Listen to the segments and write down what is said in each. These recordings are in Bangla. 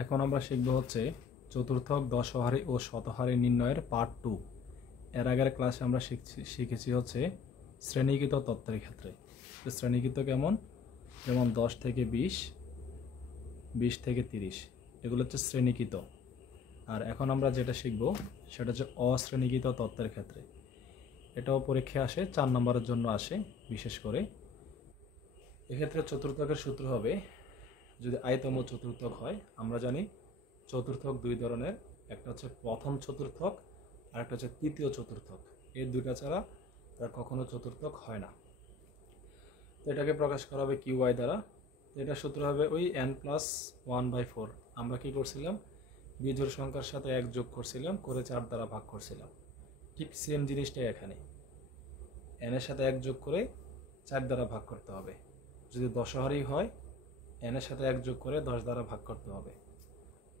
এখন আমরা শিখব হচ্ছে চতুর্থক দশহারী ও শতহারী নির্ণয়ের পার্ট 2। এর আগের ক্লাসে আমরা শিখেছি হচ্ছে শ্রেণীকৃত তত্ত্বের ক্ষেত্রে। শ্রেণীকৃত কেমন, যেমন 10 থেকে 20, 20 থেকে 30, এগুলো হচ্ছে শ্রেণীকৃত। আর এখন আমরা যেটা শিখব সেটা হচ্ছে অশ্রেণীকৃত তত্ত্বের ক্ষেত্রে। এটাও পরীক্ষায় আসে, 4 নম্বরের জন্য আসে বিশেষ করে। এক্ষেত্রে চতুর্থকের সূত্র হবে, যদি আইতম চতুর্থক হয়, আমরা জানি চতুর্থক দুই ধরনের, একটা হচ্ছে প্রথম চতুর্থক আর একটা হচ্ছে তৃতীয় চতুর্থক। এই দুইটা ছাড়া তার কখনো চতুর্থক হয় না। তো এটাকে প্রকাশ করা হবে কিউ ওয়াই দ্বারা। এটা সূত্র হবে ওই n+1/4। আমরা কি করছিলাম, বিজোড় সংখ্যার সাথে 1 যোগ করছিলাম, করে 4 দ্বারা ভাগ করছিলাম। ঠিক সেম জিনিসটাই এখানে, n এর সাথে 1 যোগ করে 4 দ্বারা ভাগ করতে হবে। যদি দশহারী হয়, n এর সাথে 1 যোগ করে 10 দ্বারা ভাগ করতে হবে।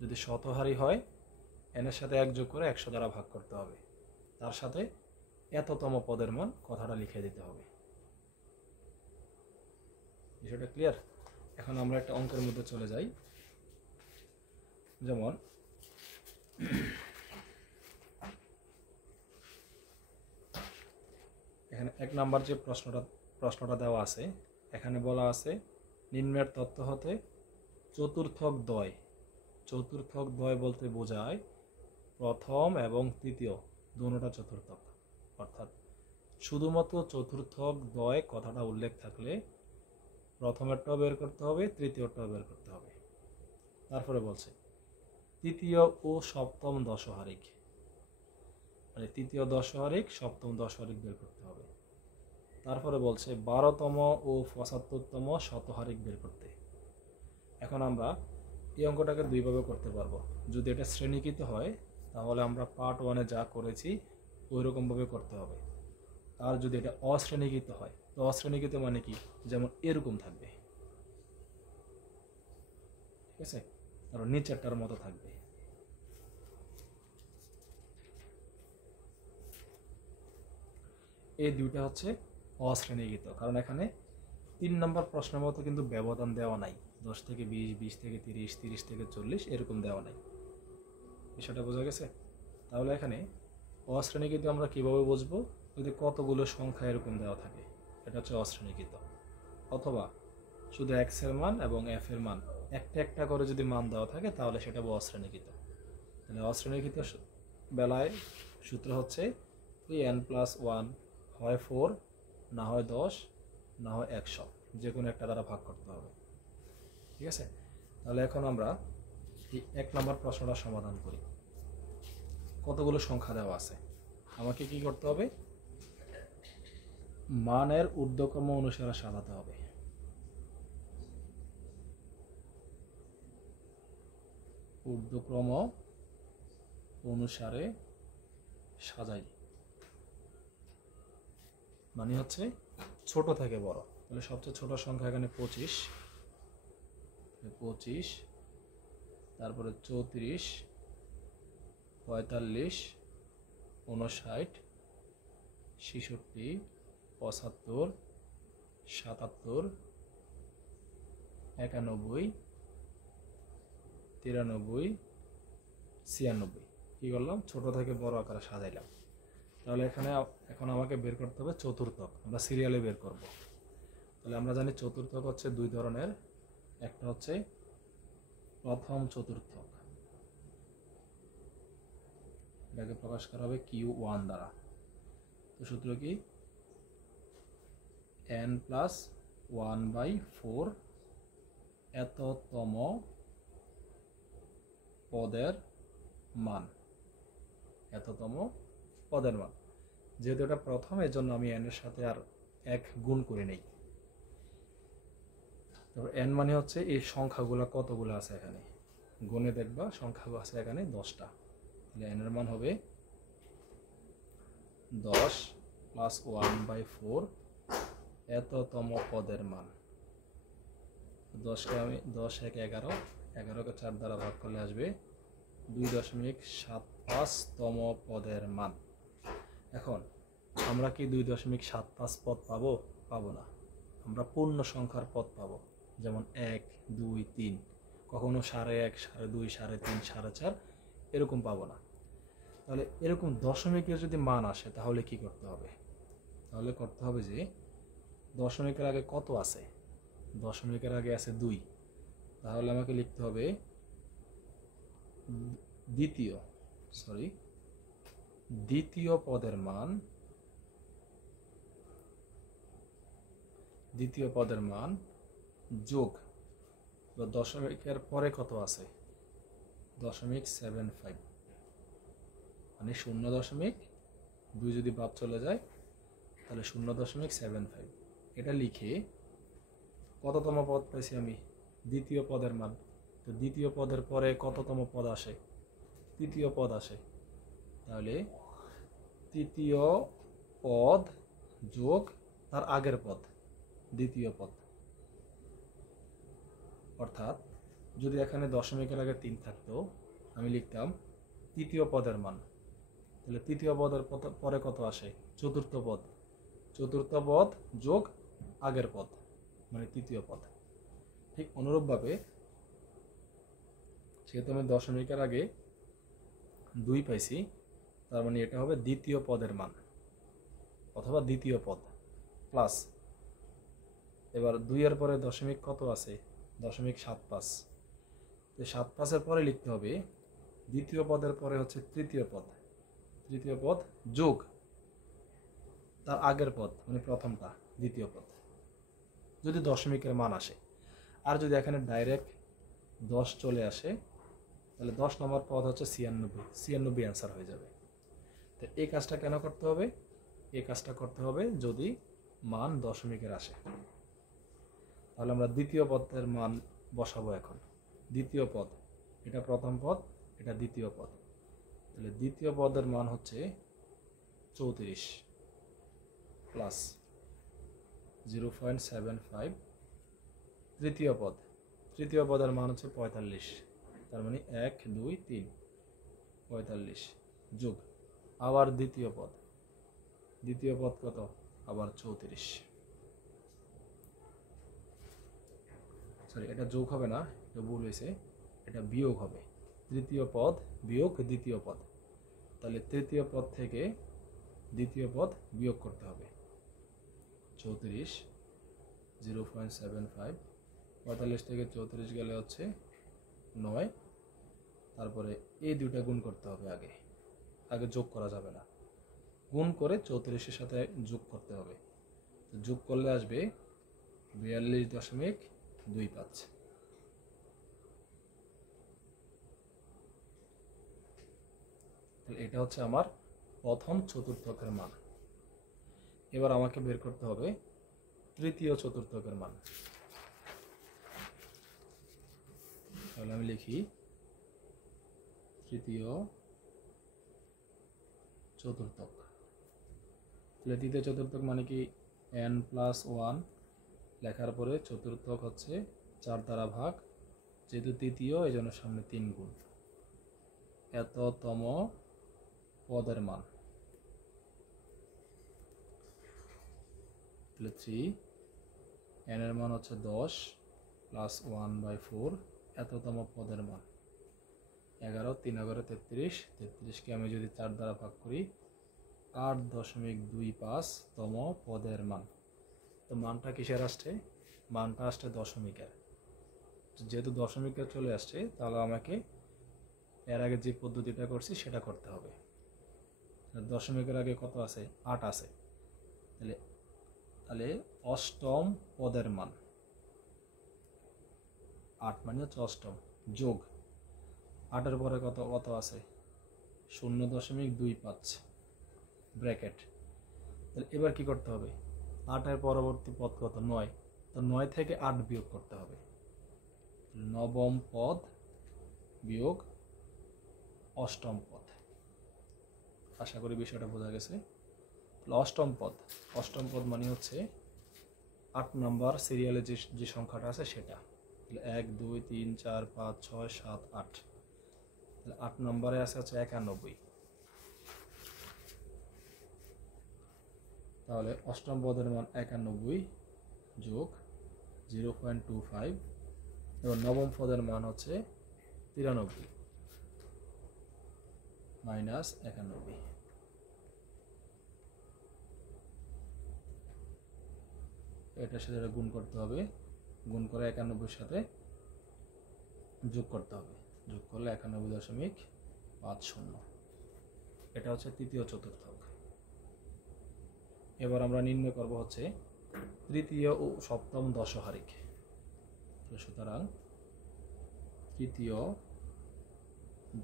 যদি শতহারী হয়, n এর সাথে 1 যোগ করে 100 দ্বারা ভাগ করতে হবে। তার সাথে এততম পদের মান কথাটা লিখে দিতে হবে। বিষয়টা ক্লিয়ার? এখন আমরা একটা অঙ্কের মধ্যে চলে যাই। যেমন এখানে 1 নাম্বার যে প্রশ্নটা দেওয়া আছে, এখানে বলা আছে নিম্নের তথ্য হতে চতুর্থক দ্বয়। চতুর্থক দ্বয় বলতে বোঝায় প্রথম এবং তৃতীয় দুটোটা চতুর্থক। অর্থাৎ শুধুমাত্র চতুর্থক দ্বয় কথাটা উল্লেখ থাকলে প্রথমেরটাও বের করতে হবে, তৃতীয়টাও বের করতে হবে। তারপরে বলছে তৃতীয় ও সপ্তম দশহারিক, মানে তৃতীয় দশহারিক, সপ্তম দশহারিক বের করতে হবে। তারপরে বলছে 12তম ও 75তম শতহারিক বের করতে। এখন আমরা এই অঙ্কটাকে দুইভাবে করতে পারবো। যদি এটা শ্রেণীকৃত হয়, তাহলে আমরা পার্ট 1-এ যা করেছি ওই রকমভাবে করতে হবে। আর যদি এটা অশ্রেণীকৃত হয়, তো অশ্রেণীকৃত মানে কি, যেমন এরকম থাকবে, ঠিক আছে, আর নিচেরটার মতো থাকবে। এই দুইটা হচ্ছে অশ্রেণীকৃত, কারণ এখানে 3 নম্বর প্রশ্নের মতো কিন্তু ব্যবধান দেওয়া নাই। 10 থেকে 20, 20 থেকে 30, 30 থেকে 40 এরকম দেওয়া নাই। বিষয়টা বোঝা গেছে? তাহলে এখানে অশ্রেণীকৃত আমরা কিভাবে বুঝবো? যদি কতগুলো সংখ্যা এরকম দেওয়া থাকে, এটা হচ্ছে অশ্রেণীকৃত। অথবা শুধু x এর মান এবং f এর মান একটা একটা করে যদি মান দেওয়া থাকে, তাহলে সেটা অশ্রেণীকৃত। তাহলে অশ্রেণীকৃত বেলায় সূত্র হচ্ছে ওই n+1, হয় 4, না হয় 10, না হয় 100, যে কোনো একটা দ্বারা ভাগ করতে হবে। ঠিক আছে? তাহলে এখন আমরা এই 1 নম্বর প্রশ্নটা সমাধান করি। কতগুলো সংখ্যা দেওয়া আছে, আমাকে কি করতে হবে? মানের ঊর্ধ্বক্রম অনুসারে সাজাতে হবে। ঊর্ধ্বক্রম অনুসারে সাজাই, মানে হচ্ছে ছোট থেকে বড়। তাহলে সবচেয়ে ছোট সংখ্যা এখানে 25, 25, তারপরে 34, 45, 59, 66, 75, 77, 91, 93, 96। কি করলাম? ছোট থেকে বড় আকারে সাজাইলাম। তাহলে এখন আমাকে বের করতে হবে চতুর্থক। আমরা সিরিয়ালে বের করব। তাহলে আমরা জানি চতুর্থক হচ্ছে দুই ধরনের। একটা হচ্ছে প্রথম চতুর্থক, এটাকে প্রকাশ করা হবে Q1 দ্বারা। তো সূত্র কি? n+1/4 এততম পদের মান। এততম পদের মান, যেহেতু এটা প্রথম, এর জন্য আমি n এর সাথে আর 1 গুণ করে নেই। তারপর n মানে হচ্ছে এই সংখ্যাগুলো কতগুলো আছে এখানে, গুণে দেখবা সংখ্যাগুলো আছে এখানে 10টা। তাহলে n এর মান হবে 10 + 1/4 এততম পদের মান। 10কে আমি 10, 1, 11, 11কে 4 দ্বারা ভাগ করলে আসবে 2.75তম পদের মান। এখন আমরা কি 2.75 পদ পাবো? পাবো না। আমরা পূর্ণ সংখ্যার পদ পাবো, যেমন 1, 2, 3। কখনো 1.5, 2.5, 3.5, 4.5 এরকম পাবো না। তাহলে এরকম দশমিকের যদি মান আসে তাহলে কি করতে হবে? তাহলে করতে হবে যে দশমিকের আগে কত আছে? দশমিকের আগে আছে 2, তাহলে আমাকে লিখতে হবে দ্বিতীয় পদের মান যোগ দশমিকের পরে কত আছে 0.75, মানে 0.2 যদি বাদ চলে যায় তাহলে 0.75। এটা লিখে কততম পদ পাইছি আমি? দ্বিতীয় পদের মান। তো দ্বিতীয় পদের পরে কততম পদ আসে? তৃতীয় পদ আসে। তাহলে তৃতীয় পদ যোগ তার আগের পদ, দ্বিতীয় পদ। অর্থাৎ যদি এখানে দশমিকের আগে 3 থাকতো, আমি লিখতাম তৃতীয় পদের মান। তাহলে তৃতীয় পদের পরে কত আসে? চতুর্থ পদ। চতুর্থ পদ যোগ আগের পদ, মানে তৃতীয় পদ। ঠিক অনুরূপভাবে যেহেতু আমি দশমিকের আগে 2 পাইছি, তার মানে এটা হবে দ্বিতীয় পদের মান অথবা দ্বিতীয় পদ প্লাস। এবার 2 এর পরে দশমিক কত আছে? 0.75। তো 7.5-এর পরে লিখতে হবে দ্বিতীয় পদের পরে হচ্ছে তৃতীয় পদ যোগ তার আগের পদ, মানে প্রথমটা, দ্বিতীয় পদ, যদি দশমিকের মান আসে। আর যদি এখানে ডাইরেক্ট 10 চলে আসে তাহলে 10 নম্বর পদ হচ্ছে 96 অ্যান্সার হয়ে যাবে। তো এই কাজটা কেন করতে হবে? এই কাজটা করতে হবে যদি মান দশমিকের আসে। তাহলে আমরা দ্বিতীয় পদের মান বসাবো এখন। দ্বিতীয় পদ, এটা প্রথম পদ, এটা দ্বিতীয় পদ। তাহলে দ্বিতীয় পদের মান হচ্ছে 34 প্লাস 0.75। তৃতীয় পদের মান হচ্ছে 45, তার মানে 1, 2, 3, 45 যোগ আবার দ্বিতীয় পদ কত? আবার 34। সরি, এটা যোগ হবে না, এটা ভুল হয়েছে, এটা বিয়োগ হবে। তৃতীয় পদ বিয়োগ দ্বিতীয় পদ। তাহলে তৃতীয় পদ থেকে দ্বিতীয় পদ বিয়োগ করতে হবে। 34, 0.75, 45 থেকে 34 গেলে হচ্ছে 9। তারপরে এই দুইটা গুণ করতে হবে। আগে যোগ করা যাবে না, গুণ করে 34-এর সাথে যোগ করতে হবে। যোগ করলে আসবে 42.25। এটা হচ্ছে আমার প্রথম চতুর্থকের মান। এবার আমাকে বের করতে হবে তৃতীয় চতুর্থকের মান। তাহলে আমি লিখি তৃতীয় চতুর্থক। তাহলে তৃতীয় চতুর্থক মানে কি? n+1 লেখার পরে চতুর্থক হচ্ছে 4 দ্বারা ভাগ, যেহেতু তৃতীয় এই জন্য সামনে 3 গুণ। এততম পদের মান, তাহলে 3, n এর মান হচ্ছে 10 প্লাস 1/4, এততম পদের মান 11, 3 11 33, 33কে আমি যদি 4 দ্বারা ভাগ করি 8.25 তম পদের মান। তো মানটা কিসের আসছে? মানটা আসছে দশমিকের। যেহেতু দশমিকের চলে আসছে, তাহলে আমাকে এর আগে যে পদ্ধতিটা করছি সেটা করতে হবে। দশমিকের আগে কত আছে? 8 আছে। তাহলে অষ্টম পদের মান 8, মানে হচ্ছে অষ্টম, যোগ 8-এর পরে কত আছে? 0.25 ব্র্যাকেট। তাহলে এবার কি করতে হবে? 8-এর পরবর্তী পদ কত? 9। তো 9 থেকে 8 বিয়োগ করতে হবে। নবম পদ বিয়োগ অষ্টম পদ। আশা করি বিষয়টা বোঝা গেছে। অষ্টম পদ মানে হচ্ছে 8 নম্বর সিরিয়ালে যে সংখ্যাটা আছে সেটা। 1, 2, 3, 4, 5, 6, 7, 8। 8 নম্বরে আছে হচ্ছে 91। তাহলে অষ্টম পদের মান 91 যোগ 0.25 এবং নবম পদের মান হচ্ছে 93 মাইনাস 91। এটার সাথে এটা গুণ করতে হবে, গুণ করে 91-এর সাথে যোগ করতে হবে, যোগ করলে 91.50। এটা হচ্ছে তৃতীয় চতুর্থক। এবার আমরা নির্ণয় করব হচ্ছে তৃতীয় ও সপ্তম দশহারিক। সুতরাং তৃতীয়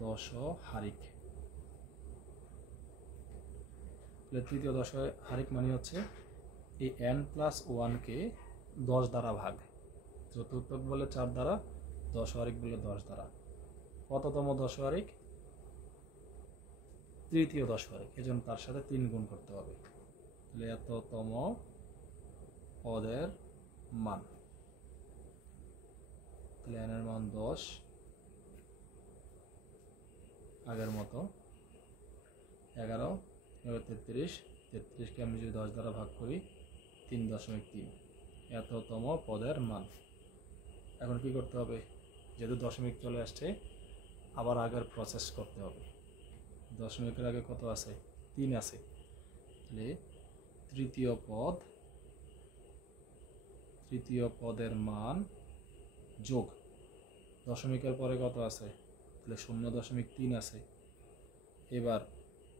দশহারিক, তৃতীয় দশহারিক মানে হচ্ছে এই n+1কে 10 দ্বারা ভাগ, চতুর্থক বলে 4 দ্বারা, দশহারিক বলে 10 দ্বারা। কততম দশহারিক? তৃতীয় দশহারিক, এজন্য তার সাথে 3 গুণ করতে হবে। তাহলে এততম পদের মান, তাহলে n এর মান 10, আগের মতো 11, 33, 33কে আমি যদি 10 দ্বারা ভাগ করি 3.3, এততম পদের মান। এখন কি করতে হবে? যেহেতু দশমিক চলে আসছে, আবার আগের প্রসেস করতে হবে। দশমিকের আগে কত আছে? 3 আছে। তাহলে তৃতীয় পদের মান যোগ দশমিকের পরে কত আছে? তাহলে 0.3 আছে। এবার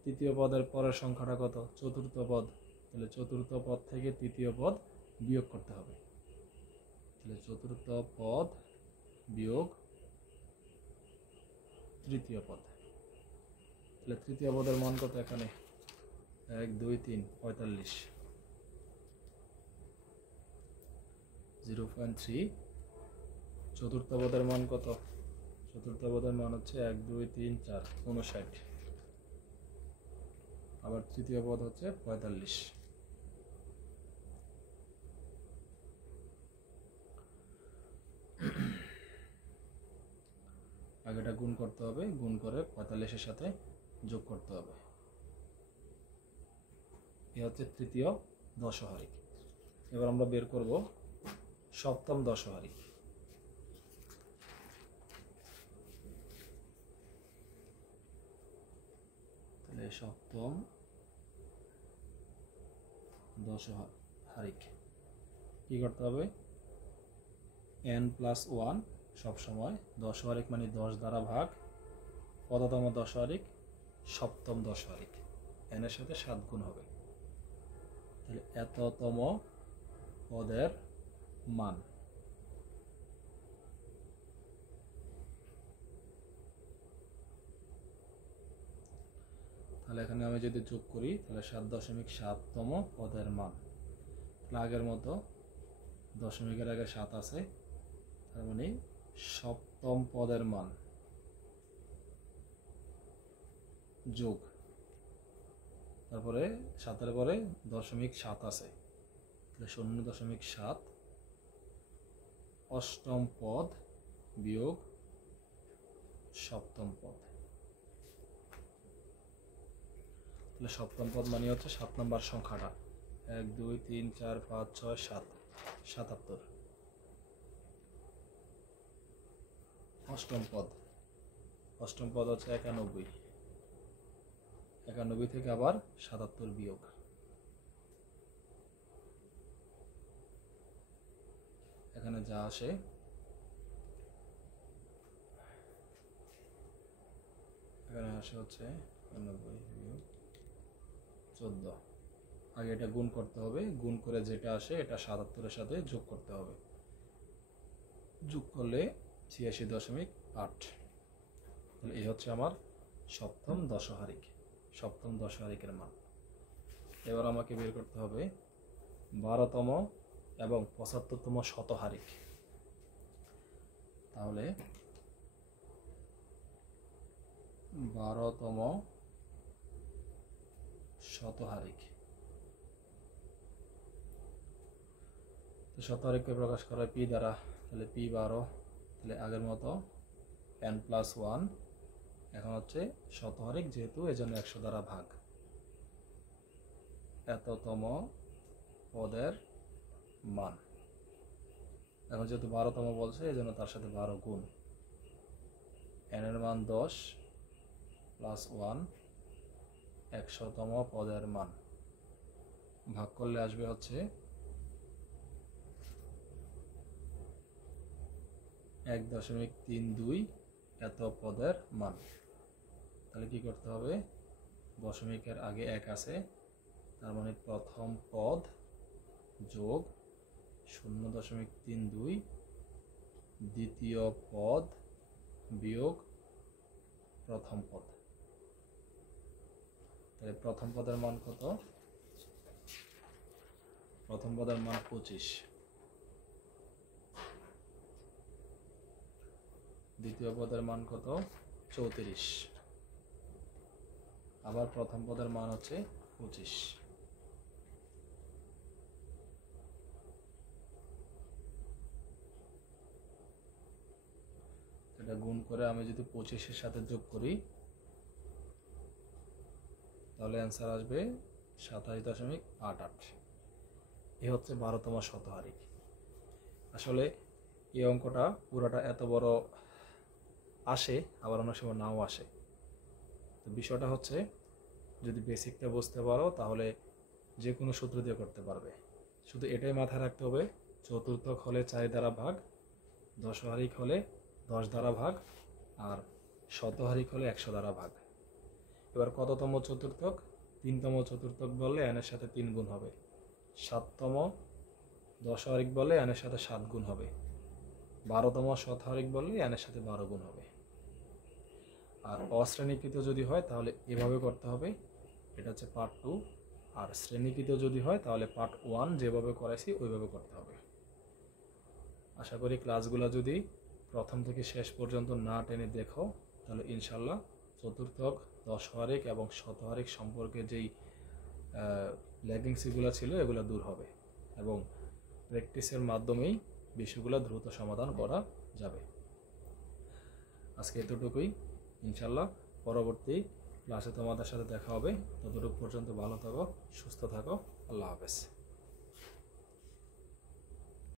তৃতীয় পদের পরের সংখ্যাটা কত? চতুর্থ পদ। তাহলে চতুর্থ পদ থেকে তৃতীয় পদ বিয়োগ করতে হবে। তাহলে চতুর্থ পদ বিয়োগ তৃতীয় পদ। তাহলে তৃতীয় পদের মান কত এখানে? 1 2 3 45, 0.3। চতুর্থ পদের মান কত? চতুর্থ পদের মান হচ্ছে 1 2 3 4 59। আবার তৃতীয় পদ হচ্ছে 45। আগেটা গুণ করতে হবে, গুণ করে 45-এর সাথে যোগ করতে হবে। এ হচ্ছে তৃতীয় দশহারিক। এবার আমরা বের করব সপ্তম দশহারিক। তাহলে সপ্তম দশহারিক কি করতে হবে? n+1 সবসময়, দশহারিক মানে 10 দ্বারা ভাগ, কততম দশহারিক? সপ্তম দশহারিক, n এর সাথে 7 গুণ হবে। তাহলে এততম পদের মান, তাহলে এখানে আমি যদি যোগ করি তাহলে 7.7তম পদের মান। তাহলে আগের মতো দশমিকের আগে 7 আছে, তার মানে সপ্তম পদের মান যোগ, তারপরে 7-এর পরে 0.7 আছে, তাহলে 0.7 অষ্টম পদ বিয়োগ সপ্তম পদ। তাহলে সপ্তম পদ মানে হচ্ছে 7 নম্বর সংখ্যাটা, 1 2 3 4 5 6 7, 77। অষ্টম পদ হচ্ছে 91, 91 থেকে আবার 77 বিয়োগ, এখানে যা আসে এখানে আসে হচ্ছে 91 বিয়োগ 14। আগে এটা গুণ করতে হবে, গুণ করে যেটা আসে এটা 77-এর সাথে যোগ করতে হবে, যোগ করলে 86.8। তাহলে এই হচ্ছে আমার সপ্তম দশহারিকের মান। এবার আমাকে বের করতে হবে 12তম এবং 75তম শতহারিক। তাহলে 12তম শতহারিক, শতহারিককে প্রকাশ করা হয় পি দ্বারা, তাহলে p12। তাহলে আগের মতো n+1, এখন হচ্ছে শতহারিক যেহেতু এজন্য 100 দ্বারা ভাগ, এততম পদের মান। এখন যেহেতু 12তম বলছে এই জন্য তার সাথে 12 গুণ, n এর মান 10 প্লাস 1 100তম পদের মান ভাগ করলে আসবে হচ্ছে 1.32 এত পদের মান। তাহলে কি করতে হবে, দশমিকের আগে 1 আছে, তার মানে প্রথম পদ যোগ 0.32 দ্বিতীয় পদ বিয়োগ প্রথম পদ। তাহলে প্রথম পদের মান কত, প্রথম পদের মান 25, দ্বিতীয় পদের মান কত 34, আবার প্রথম পদের মান হচ্ছে 25। এটা গুণ করে আমি যদি 25-এর সাথে যোগ করি তাহলে অ্যান্সার আসবে 27.88। এ হচ্ছে 12তম শতহারী। আসলে এই অঙ্কটা পুরোটা এত বড় আসে, আবার অনেক সময় নাও আসে। তো বিষয়টা হচ্ছে যদি বেসিকটা বুঝতে পারো তাহলে যে কোনো সূত্র দিয়ে করতে পারবে। শুধু এটাই মাথায় রাখতে হবে, চতুর্থক হলে 4 দ্বারা ভাগ, দশহারিক হলে 10 দ্বারা ভাগ, আর শতহারিক হলে 100 দ্বারা ভাগ। এবার কততম চতুর্থক, 3তম চতুর্থক বললে n এর সাথে 3 গুণ হবে, 7তম দশহারিক বললে n এর সাথে 7 গুণ হবে, 12তম শতহারিক বললে n এর সাথে 12 গুণ হবে। আর অশ্রেণীকৃত যদি হয় তাহলে এভাবে করতে হবে, এটা হচ্ছে পার্ট 2। আর শ্রেণীকৃত যদি হয় তাহলে পার্ট 1 যেভাবে করাইছি ওইভাবে করতে হবে। আশা করি ক্লাসগুলো যদি প্রথম থেকে শেষ পর্যন্ত না টেনে দেখো তাহলে ইনশাল্লাহ চতুর্থক, দশহারিক এবং শতহারিক সম্পর্কে যেই ল্যাগিংসগুলো ছিল এগুলো দূর হবে এবং প্র্যাকটিসের মাধ্যমেই বিষয়গুলো দ্রুত সমাধান করা যাবে। আজকে এতটুকুই, ইনশাল্লাহ পরবর্তী ক্লাসে তোমাদের সাথে দেখা হবে। ততটুকু পর্যন্ত ভালো থাকো, সুস্থ থাকো, আল্লাহ হাফেজ।